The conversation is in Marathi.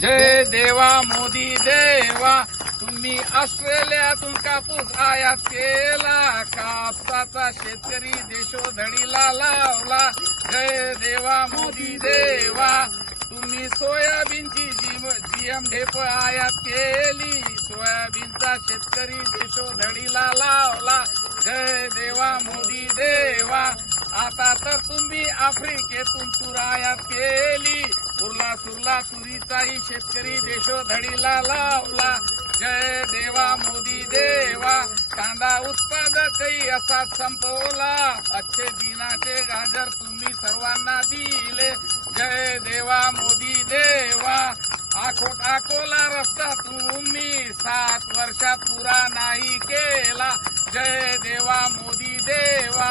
जय देवा मोदी देवा, तुम्ही ऑस्ट्रेलियातून कापूस आयात केला, कापसाचा शेतकरी देशोधडीला लावला. जय देवा मोदी देवा, तुम्ही सोयाबीनची जीएम ढेप आयात केली, सोयाबीनचा शेतकरी देशोधडीला लावला. जय देवा मोदी देवा, आता तर तुम्ही आफ्रिकेतून तूर आयात केली, सुरला तुरीचाही शेतकरी देशोधडीला लावला. जय देवा मोदी देवा, कांदा उत्पादकही असाच संपवला, अच्छे दिनाचे गाजर तुम्ही सर्वांना दिले. जय देवा मोदी देवा, अकोला रस्ता तुम्ही 7 वर्षात पुरा नाही केला. जय देवा मोदी देवा,